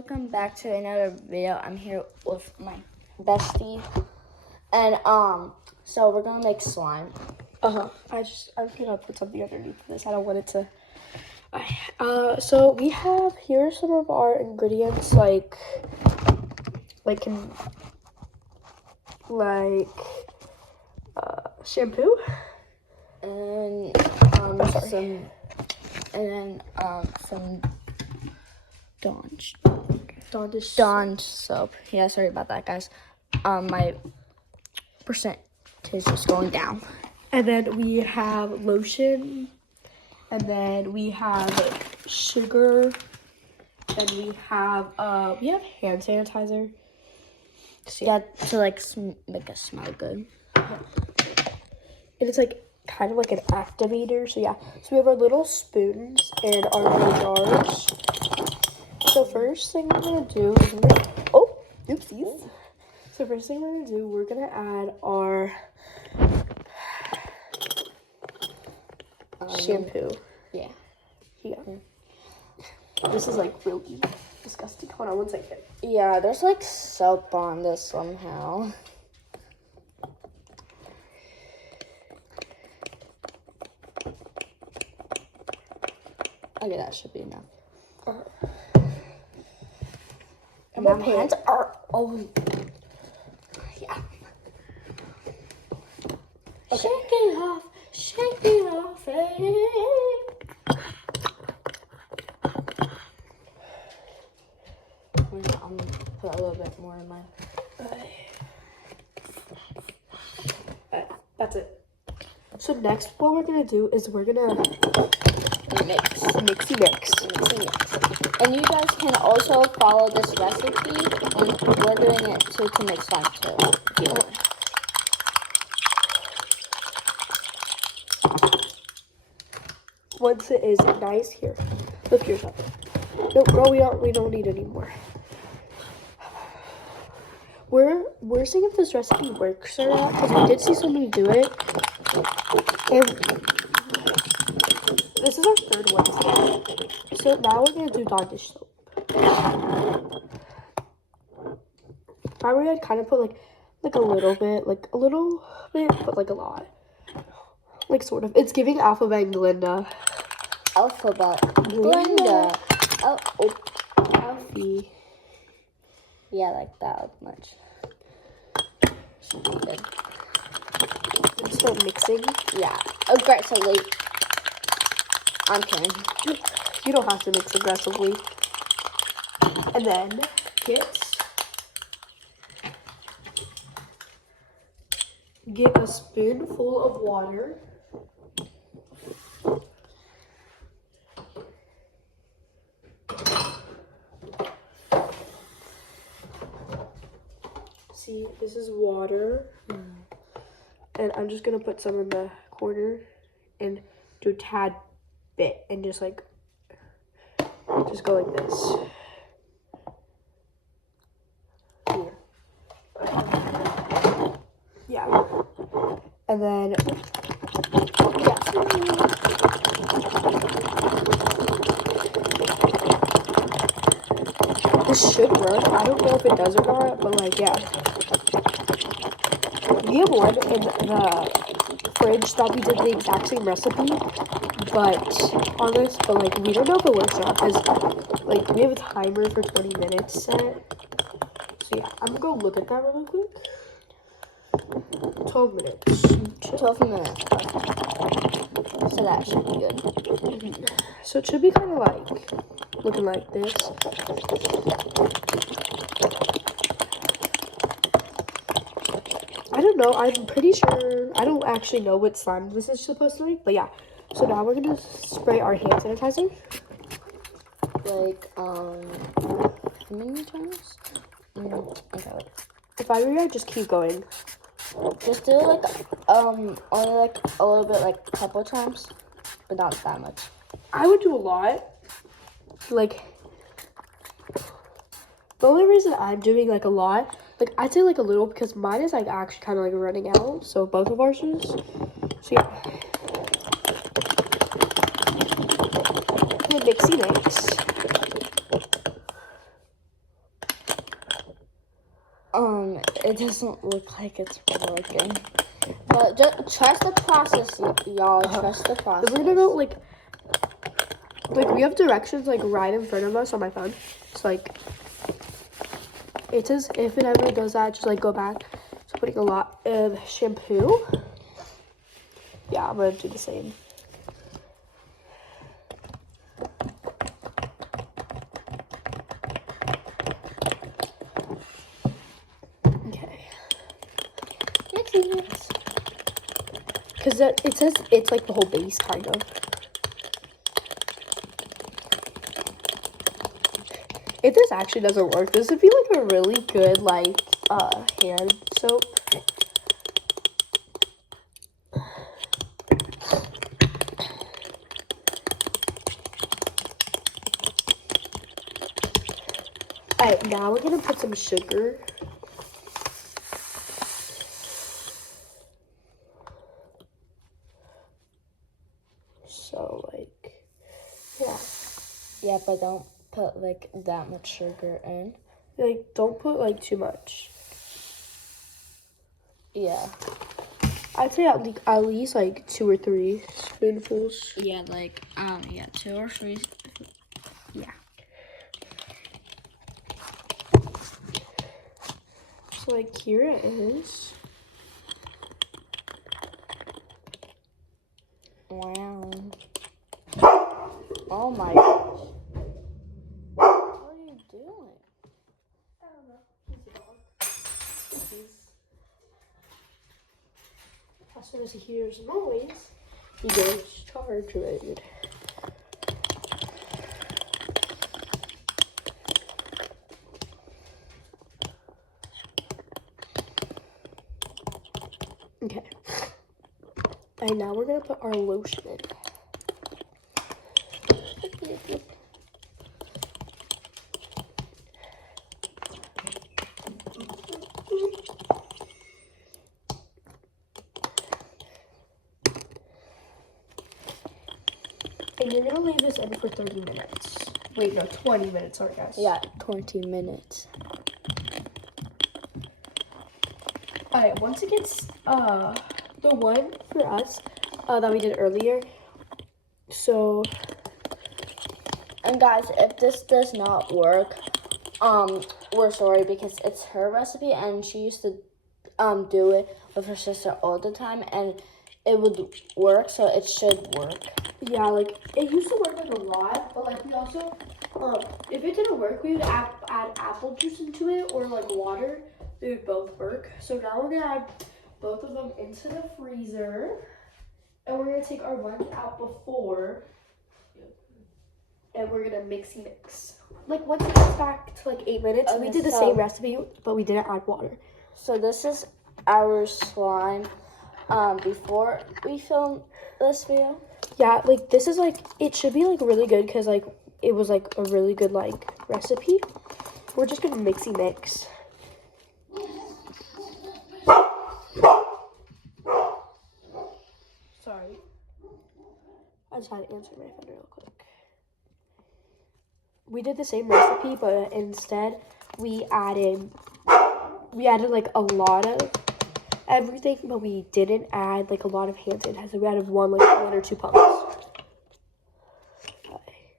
Welcome back to another video. I'm here with my bestie, and so we're gonna make slime. I'm gonna put something underneath this. I don't want it to. So we have here some of our ingredients, like shampoo And some Dawn soap. Yeah, sorry about that, guys. My percentage is going down. And then we have lotion, and then we have sugar, and we have hand sanitizer. So yeah, to make us smell good. And it's kind of like an activator. So yeah, so we have our little spoons and our little jars. So first thing we're gonna do is oopsies. So first thing we're gonna do, we're gonna add our shampoo. Yeah. Yeah. This is really disgusting. Hold on one second. Yeah, there's soap on this somehow. Okay, that should be enough. And my hands are yeah. Okay. Shake it off, I'm gonna put a little bit more in my. That's it. So next, what we're gonna do is we're gonna Mix. mix. And you guys can also follow this recipe, and we're doing it to make slime too. If you want. Once it is nice, here, lift yours up. No, girl, we don't need any more. We're seeing if this recipe works or not, because we did see somebody do it. And this is our third one today. So now we're gonna do Dawn dish soap. I would kind of put a little bit, but a lot. Sort of. It's giving Alphabet and Glinda. Alphabet. Glinda. Alfie. Yeah, like that much. Should be good. And start mixing. Yeah. Aggressively. I'm kidding. You don't have to mix aggressively. And then get a spoonful of water. See, this is water. And I'm just gonna put some in the corner and do a tad bit and just go like this. Here. Yeah. And then this should work. I don't know if it does or not, but yeah. We have one in the fridge that we did the exact same recipe, but we don't know if it works or not, because we have a timer for 20 minutes set. So yeah, I'm gonna go look at that really quick. 12 minutes. 12 minutes. So that should be good. So it should be kind of looking like this. I don't know. I'm pretty sure. I don't actually know what slime this is supposed to make, but yeah. So now we're gonna spray our hand sanitizer. How many times? Okay. If I were you, I'd just keep going. Just do only a little bit, a couple times, but not that much. I would do a lot. The only reason I'm doing a lot, I'd say a little, because mine is actually kind of running out. So both of ours is. So yeah. The mixy mix. It doesn't look like it's working. But just trust the process, y'all. Trust the process. We're gonna go like we have directions like right in front of us on my phone. So like it says if it ever does that, just like go back. So putting a lot of shampoo. Yeah, I'm gonna do the same. Okay. Because it says it's like the whole base kind of. If this actually doesn't work, this would be like a really good like hand soap. Alright, now we're gonna put some sugar. So like, yeah. Yeah, but don't put like that much sugar in. Like, don't put like too much. Yeah. I'd say at least like 2 or 3 spoonfuls. Yeah, like 2 or 3. Yeah. So like here it is. Wow. Oh my gosh. What are you doing? I don't know. He's a dog. As soon as he hears noise, he goes charge rated. Okay. And now we're gonna put our lotion in. And you're gonna leave this in for 30 minutes. Wait, no, 20 minutes, sorry guys. Yeah, 20 minutes. Alright, once it gets, the one for us, that we did earlier, so. And guys, if this does not work, we're sorry because it's her recipe and she used to, do it with her sister all the time and it would work, so it should work. Yeah, like, it used to work like a lot, but like we also, if it didn't work, we would add apple juice into it or like water. They would both work. So now we're gonna add both of them into the freezer. And we're gonna take our ones out before. And we're gonna mix. Like once it gets back to like 8 minutes, we did the same recipe, but we didn't add water. So this is our slime before we film this video. Yeah, like this is like, it should be like really good because like it was like a really good like recipe. We're just gonna mix. Sorry. I just had to answer my phone real quick. We did the same recipe, but instead we added like a lot of everything, but we didn't add like a lot of hand sanitizer. We added one or 2 pumps. Okay.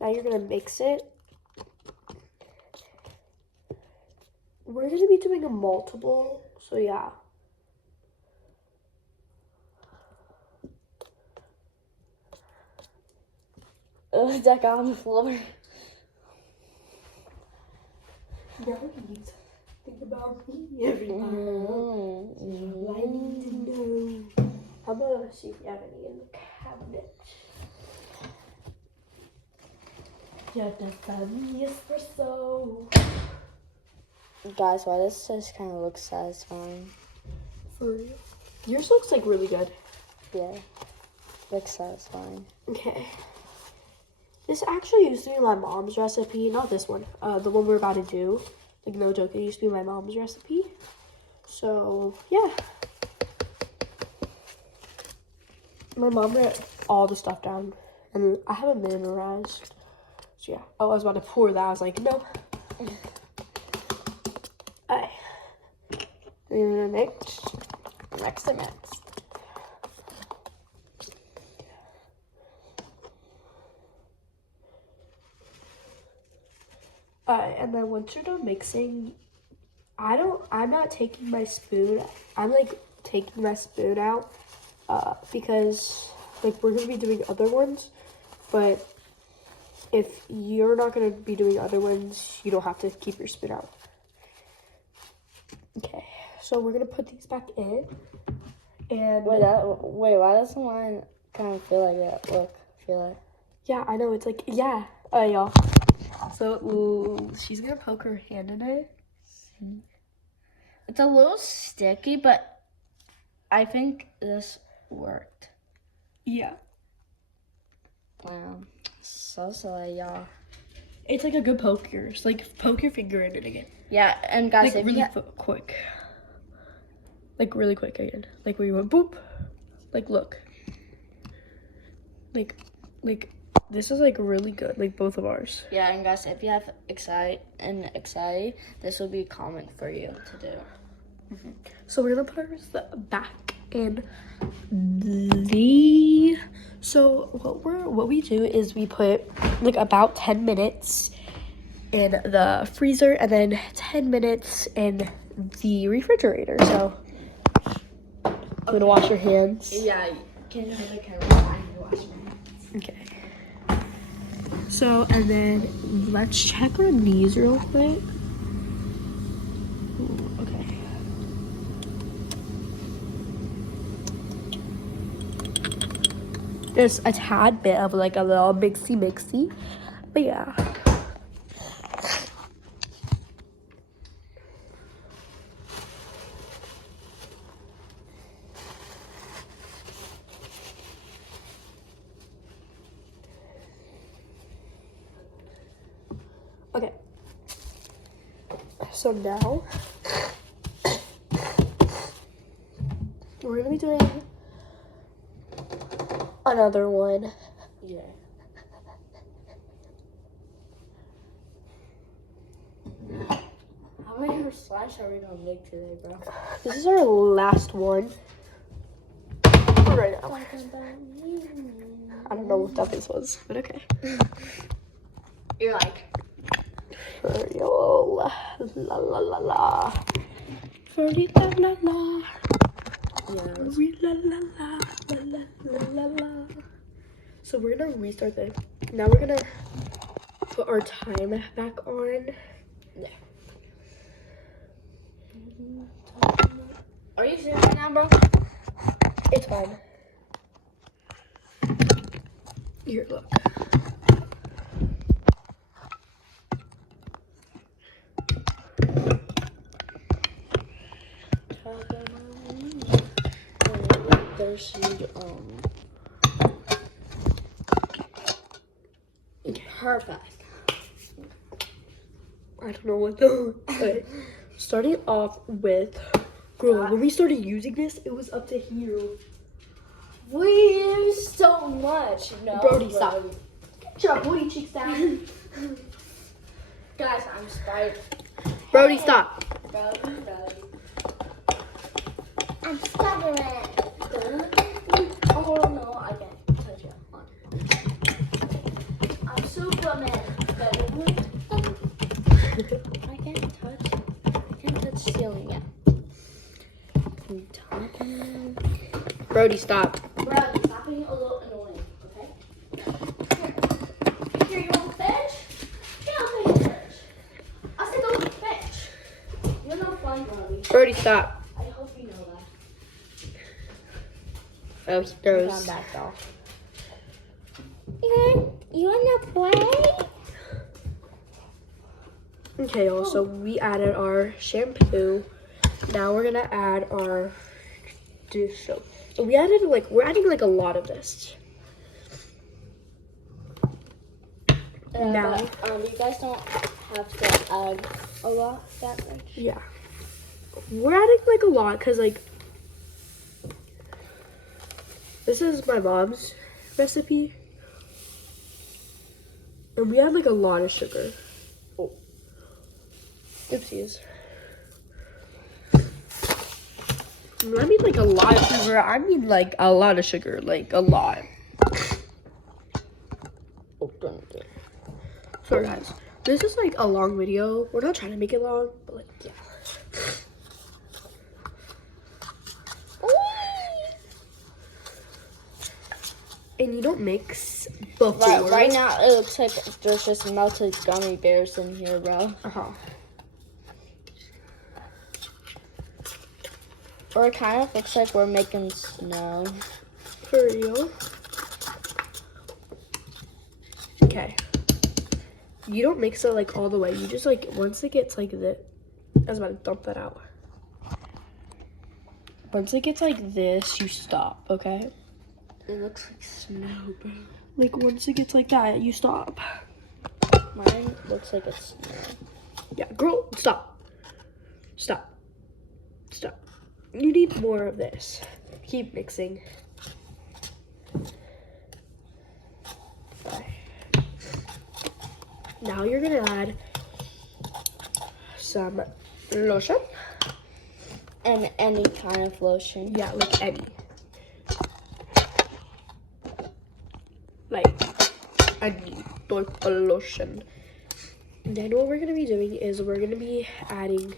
Now you're gonna mix it. We're gonna be doing a multiple, so yeah. That got on the floor. Now we need to think about me, everybody. I need to know. I'm gonna see if we have any in the cabinet. Yeah, the family espresso. Guys, why this just kind of looks satisfying? For real. Yours looks like really good. Yeah, looks satisfying. Okay. This actually used to be my mom's recipe, not this one. The one we're about to do. Like, no joke, it used to be my mom's recipe. So, yeah. My mom wrote all the stuff down, and I have it memorized. So yeah. Oh, I was about to pour that. I was like, no. Alright. We're gonna mix. Mix and mix. And then once you're done mixing, I'm not taking my spoon. I'm like taking my spoon out because like we're gonna be doing other ones, but if you're not gonna be doing other ones, you don't have to keep your spoon out. Okay, so we're gonna put these back in. And Wait, why doesn't mine kind of feel like that? Look, feel it. yeah, I know, it's like, yeah. Y'all. So, ooh, she's gonna poke her hand in it. See? It's a little sticky, but I think this worked. Yeah. Wow. So silly, y'all. It's like a good poke yours. Like, poke your finger in it again. Yeah, and guys, Like, if really you quick. Like, really quick again. Like, where you went, boop. Like, look. Like, this is, like, really good. Like, both of ours. yeah, and guys, if you have excite, this will be common for you to do. So we're gonna put ours back in the. So what we do is we put like about 10 minutes in the freezer and then 10 minutes in the refrigerator. So I'm gonna wash your hands. Yeah, can you hold the camera? I need to wash my hands. Okay. So and then let's check our knees real quick. Ooh, okay. There's a tad bit of like a little mixy, but yeah. Okay. So now we're gonna be doing another one. Yeah. How many slides are we gonna make today, bro? This is our last one for right now. I don't know what that face was, but okay. You're like, Yo, la la la la. Ferdy la la la. yeah. We la la la la la la la. So we're gonna restart this. Now we're gonna put our time back on. Yeah. Are you serious right now, bro? It's fine. Here, look. There's perfect. I don't know what the. Okay. Starting off with, girl, when we started using this, it was up to here. We use so much. No, Brody, stop. Get your booty cheeks down. Guys, I'm spite. Brody, stop. Brody. I'm stuttering. Oh no, I can't touch it. I'm Superman. I can't touch ceiling yet. Brody, stop. Brody, stop being a little annoying, okay? Here, you want fish? Yeah, I'll take fish. I said go fish. You're not fun, Brody. Brody, stop. I hope you know that. Oh, he throws. Come back, though. You wanna play? Okay, also we added our shampoo. Now we're gonna add our dish soap. We're adding like a lot of this. Now, but, you guys don't have to add a lot that much. yeah, we're adding like a lot because like This is my mom's recipe. And we had like a lot of sugar. Oh. Oopsies. When I mean like a lot of sugar, I mean like a lot of sugar, like a lot. Oh, don't do it. Sorry guys, this is like a long video. We're not trying to make it long, but like, yeah. And you don't mix before. Right now, it looks like there's just melted gummy bears in here, bro. Or it kind of looks like we're making snow. For real? Okay. You don't mix it like all the way. You just like, once it gets like this, I was about to dump that out. Once it gets like this, you stop, okay? It looks like snow, bro. Like once it gets like that, you stop. Mine looks like it's snow. Yeah, girl, stop. Stop. Stop. You need more of this. Keep mixing. Okay. Now you're gonna add some lotion. And any kind of lotion. Yeah, like any. Like any type of lotion. And then what we're gonna be doing is we're gonna be adding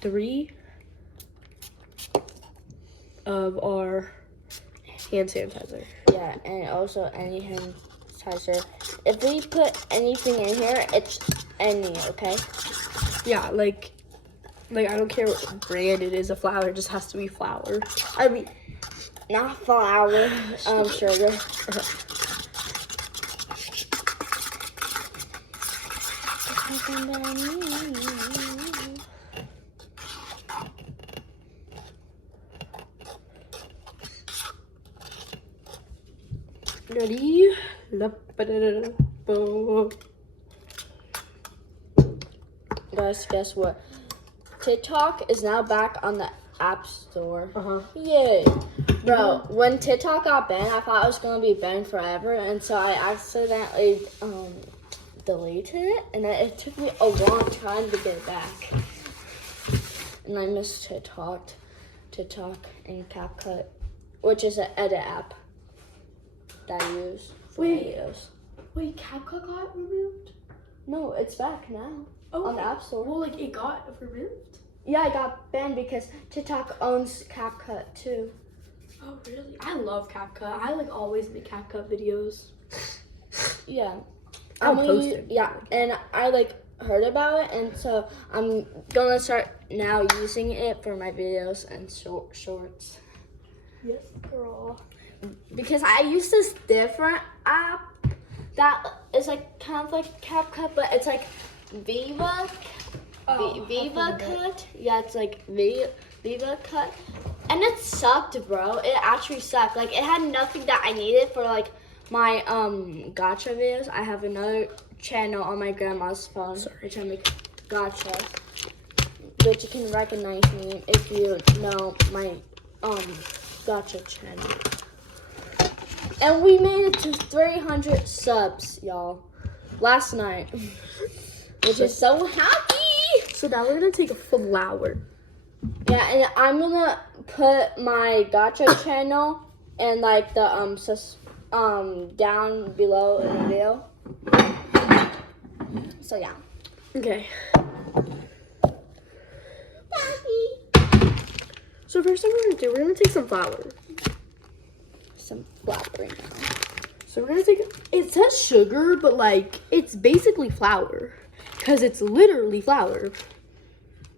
three of our hand sanitizer. Yeah, and also any hand sanitizer. If we put anything in here, it's any, okay? Yeah, like I don't care what brand it is, a flour just has to be flour. I mean, not flour, sugar. Ready? Guys, guess what? TikTok is now back on the App Store. Yay. Bro, when TikTok got banned, I thought it was going to be banned forever. And so I accidentally deleted it. And it took me a long time to get it back. And I miss TikTok and CapCut, which is an edit app that I use for videos. Wait, CapCut got removed? No, it's back now on the App Store. Well, like it got removed? Yeah, I got banned because TikTok owns CapCut too. Oh, really? I love CapCut. I like always make CapCut videos. Yeah. I'll post it. Yeah, and I like heard about it, and so I'm gonna start now using it for my videos and shorts. Yes, girl. Because I use this different app that is like kind of like CapCut, but it's like Viva Cut. Yeah, it's like Viva Cut. And it sucked, bro. It actually sucked. Like, it had nothing that I needed for like my gotcha videos. I have another channel on my grandma's phone, which I make gotcha, which you can recognize me if you know my gotcha channel. And we made it to 300 subs, y'all, last night, which is so happy. So now we're gonna take a flour. Yeah, and I'm gonna put my gotcha channel and like the down below in the video. So yeah. Okay. So first thing we're gonna take some flour. Some flour right now. So we're gonna take, it says sugar, but like it's basically flour, cause it's literally flour.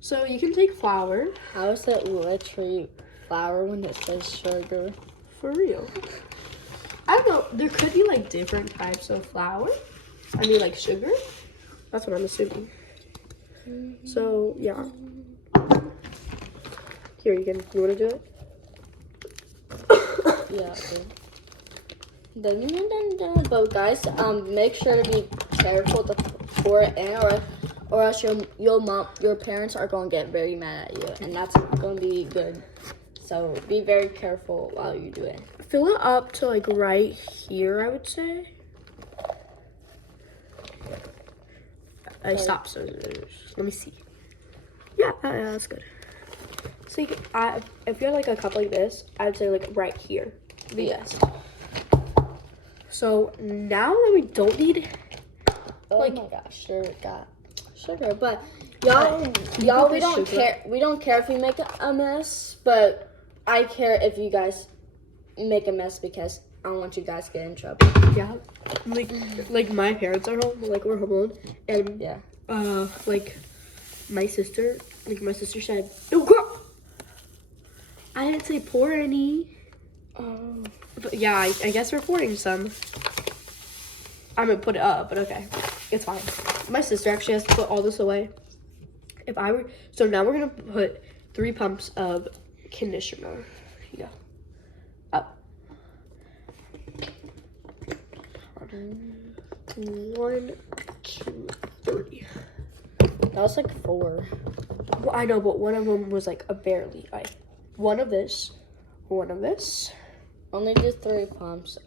So you can take flour. How is it literally flour when it says sugar? For real. I don't know. There could be like different types of flour. I mean, like sugar. That's what I'm assuming. So yeah. Here, you want to do it? Yeah. Okay. But guys, make sure to be careful to pour it in, or else your parents are gonna get very mad at you, and that's not gonna be good So be very careful while you do it. Fill it up to like right here, I would say. I stopped. So let me see. Yeah, that's good. So if you had like a cup like this, I'd say like right here. Yes. So now that we don't need, Oh like, my gosh, sure got sugar, but y'all, we don't care. We don't care if you make a mess, but I care if you guys make a mess because I don't want you guys to get in trouble. yeah, like my parents are home, like we're home alone, and Yeah. like my sister said, "No, girl." I didn't say pour any. Oh. But yeah, I guess we're pouring some. I'm gonna put it up, but okay, it's fine. My sister actually has to put all this away. So now we're gonna put 3 pumps of conditioner. Yeah, up. 1, 2, 3. That was like 4. Well, I know, but one of them was like a barely. One of this, one of this. Only do 3 pumps.